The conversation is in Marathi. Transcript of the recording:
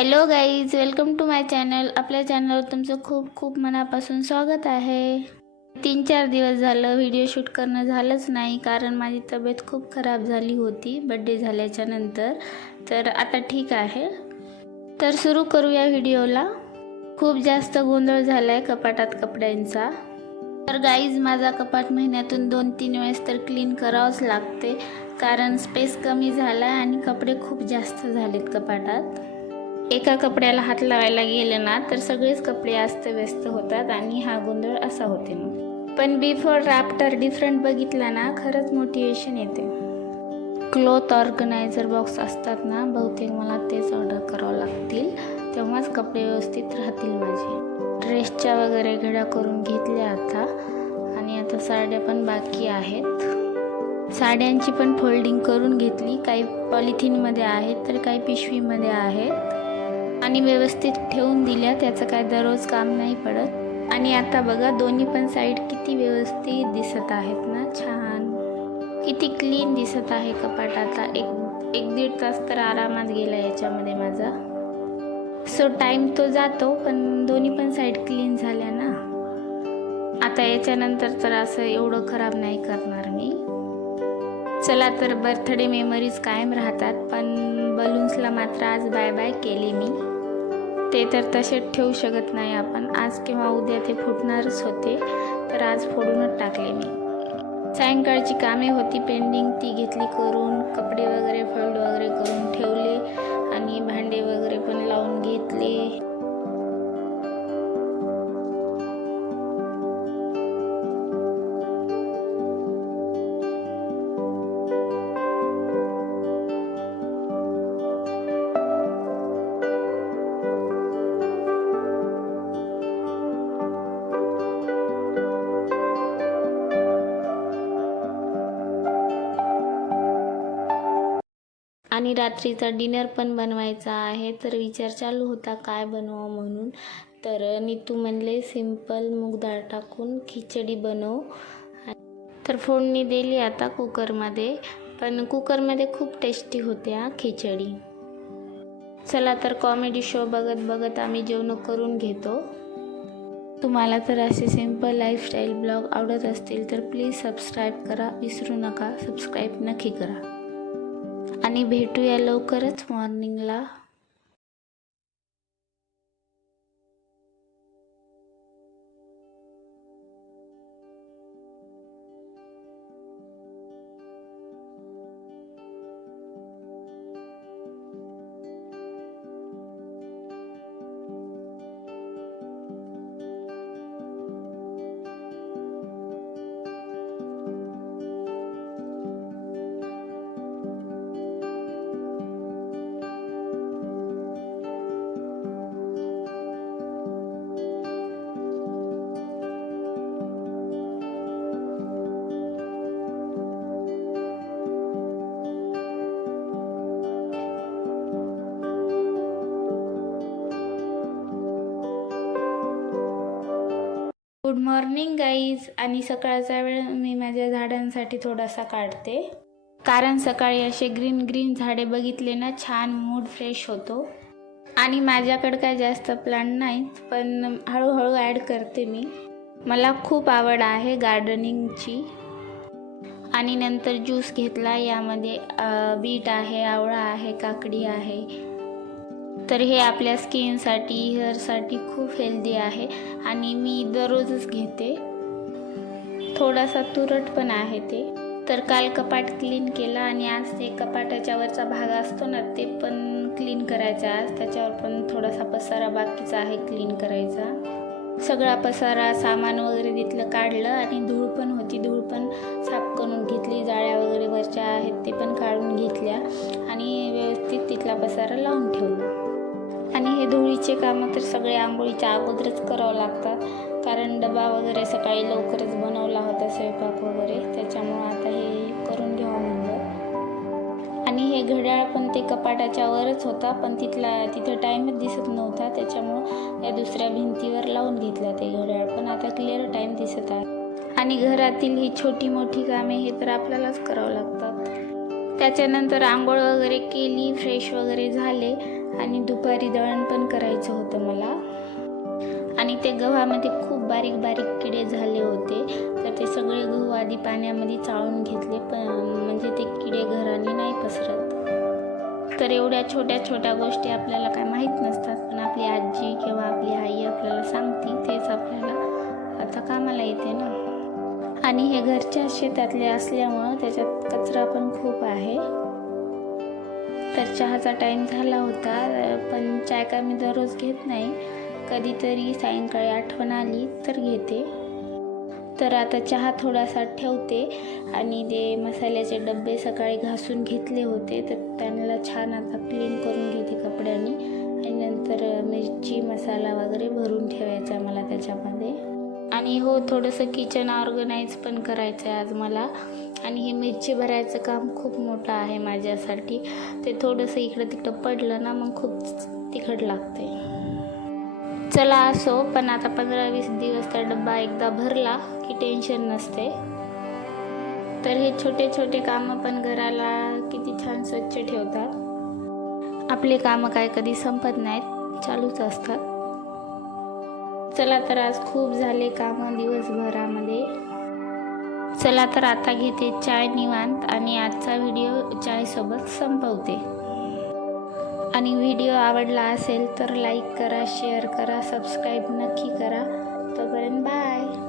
Hello guys, welcome to my channel. आपल्या चॅनलवर तुमचं खूप खूप मनापासून स्वागत आहे. 3-4 दिवस झालं व्हिडिओ शूट करणं झालंच नाही, कारण माझी तब्येत खूप खराब झाली होती बड्डे झाल्याच्या नंतर. तर आता ठीक आहे. तर सुरू करूया व्हिडिओला. खूप जास्त गोंधळ झाला आहे कपाटात कपड्यांचा. तर गाईज, माझा कपाट महिन्यातून 2-3 वेळेस तर क्लीन करावंच लागते, कारण स्पेस कमी झाला आहे आणि कपडे खूप जास्त झालेत कपाटात. एका कपड्याला हात लावायला गेलं ना तर सगळेच कपडे अस्तव्यस्त होतात आणि हा गोंधळ असा होते. मग पण बिफोर आफ्टर डिफरंट बघितला ना, खरंच मोटिवेशन येते. क्लॉथ ऑर्गनायझर बॉक्स असतात ना, बहुतेक मला तेच ऑर्डर करावं लागतील, तेव्हाच कपडे व्यवस्थित राहतील माझे. ड्रेसच्या वगैरे घड्या करून घेतल्या आता, आणि आता साड्या पण बाकी आहेत. साड्यांची पण फोल्डिंग करून घेतली. काही पॉलिथिनमध्ये आहेत तर काही पिशवीमध्ये आहेत, आणि व्यवस्थित ठेवून दिल्या. त्याचं काय दररोज काम नाही पडत. आणि आता बघा, दोन्ही पण साईड किती व्यवस्थित दिसत आहेत ना. छान, किती क्लीन दिसत आहे कपाट. आता एक दीड तास तर आरामात गेला याच्यामध्ये माझा. सो टाईम तो जातो, पण दोन्ही पण साईड क्लीन झाल्या ना. आता याच्यानंतर तर असं एवढं खराब नाही करणार मी. चला तर, बर्थडे मेमरीज कायम राहतात, पण बलून्सला मात्र आज बाय बाय केली मी. ते तर तसेच ठेवू शकत नाही आपण. आज किंवा उद्या ते फुटणारच होते, तर आज फोडूनच टाकले मी. सायंकाळची कामे होती पेंडिंग, ती घेतली करून. कपडे वगैरे फोल्ड वगैरे करून ठेवले, आणि भांडे वगैरे पण लावून घेतले. आणि रात्रीचा डिनर पण बनवायचा आहे, तर विचार चालू होता काय बनवावं म्हणून. तर नीतू म्हणले सिंपल मूग डाळ टाकून खिचडी बनव. तर फोडणी दिली आता कुकरमध्ये, पण कुकरमध्ये खूप टेस्टी होते हा खिचडी. चला तर, कॉमेडी शो बघत बघत आम्ही जेवण करून घेतो. तुम्हाला तर असे सिंपल लाईफस्टाईल ब्लॉग आवडत असतील तर प्लीज सबस्क्राईब करा, विसरू नका. सबस्क्राईब नक्की करा. आणि भेटूया लवकरच मॉर्निंगला. Good morning guys. आणि सकाळचा वेळ मी माझ्या झाडांसाठी थोडासा काढते, कारण सकाळी असे ग्रीन ग्रीन झाडे बघितले ना, छान मूड फ्रेश होतो. आणि माझ्याकडे काय जास्त प्लांट नाहीत, पण हळूहळू ॲड करते मी. मला खूप आवड आहे गार्डनिंगची. आणि नंतर ज्यूस घेतला, यामध्ये बीट आहे, आवळा आहे, काकडी आहे. तर हे आपल्या स्किनसाठी, हेअरसाठी खूप हेल्दी आहे, आणि मी दररोजच घेते. थोडासा तुरट पण आहे ते. तर काल कपाट क्लीन केला, आणि आज ते कपाटाच्या वरचा भाग असतो ना, ते पण क्लीन करायचा आज. त्याच्यावर पण थोडासा पसारा बाकीचा आहे क्लीन करायचा. सगळा पसारा, सामान वगैरे तिथलं काढलं, आणि धूळ पण होती, धूळ पण साफ करून घेतली. जाळ्या वगैरे वरच्या आहेत ते पण काढून घेतल्या, आणि व्यवस्थित तिथला पसारा लावून ठेवला. आणि हे धुळीचे कामं तर सगळे आंघोळीच्या अगोदरच करावं लागतात, कारण डबा वगैरे सकाळी लवकरच बनवला होता, स्वयंपाक वगैरे. त्याच्यामुळं आता हे करून घ्यावं म्हणलं. आणि हे घड्याळ पण ते कपाटाच्या वरच होता, पण तिथं टाईमच दिसत नव्हता, त्याच्यामुळं या दुसऱ्या भिंतीवर लावून घेतला ते घड्याळ. पण आता क्लिअर टाईम दिसत आहे. आणि घरातील ही छोटी मोठी कामे हे तर आपल्यालाच करावं लागतात. त्याच्यानंतर आंघोळ वगैरे केली, फ्रेश वगैरे झाले, आणि दुपारी दळण पण करायचं होतं मला. आणि ते गव्हामध्ये खूप बारीक बारीक किडे झाले होते, तर ते सगळे गहू आधी पाण्यामध्ये चाळून घेतले, पण म्हणजे ते किडे घराने नाही पसरत. तर एवढ्या छोट्या छोट्या गोष्टी आपल्याला काय माहीत नसतात, पण आपली आजी किंवा आपली आई आपल्याला सांगते, तेच आपल्याला आता कामाला येते ना. आणि हे घरच्या शेतातले असल्यामुळं त्याच्यात कचरा पण खूप आहे. तर चहाचा टाईम झाला होता, पण चाय काय मी दररोज घेत नाही, कधीतरी सायंकाळी आठवण आली तर घेते. तर आता चहा थोडासा ठेवते आणि ते मसाल्याचे डबे सकाळी घासून घेतले होते, तर त्यांना छान आता क्लीन करून घेते कपड्यांनी. आणि नंतर मिरची मसाला वगैरे भरून ठेवायचा मला त्याच्यामध्ये. आणि हो, थोडंसं किचन ऑर्गनाईज पण करायचं आहे आज मला. आणि हे मिरची भरायचं काम खूप मोठं आहे माझ्यासाठी. ते थोडंसं इकडं तिकडं पडलं ना मग खूप तिखट लागते. चला असो, पण आता 15-20 दिवस त्या डब्बा एकदा भरला की टेन्शन नसते. तर हे छोटे छोटे कामं पण घराला किती छान स्वच्छ ठेवतात. आपले कामं काय कधी संपत नाहीत, चालूच असतात. चला तर आज खूप झाले कामं दिवसभरामध्ये. चला तर आता घेते चाय निवांत आणि आजचा व्हिडिओ चायसोबत संपवते. आणि व्हिडिओ आवडला असेल तर लाईक करा, शेअर करा, सबस्क्राईब नक्की करा. तोपर्यंत बाय.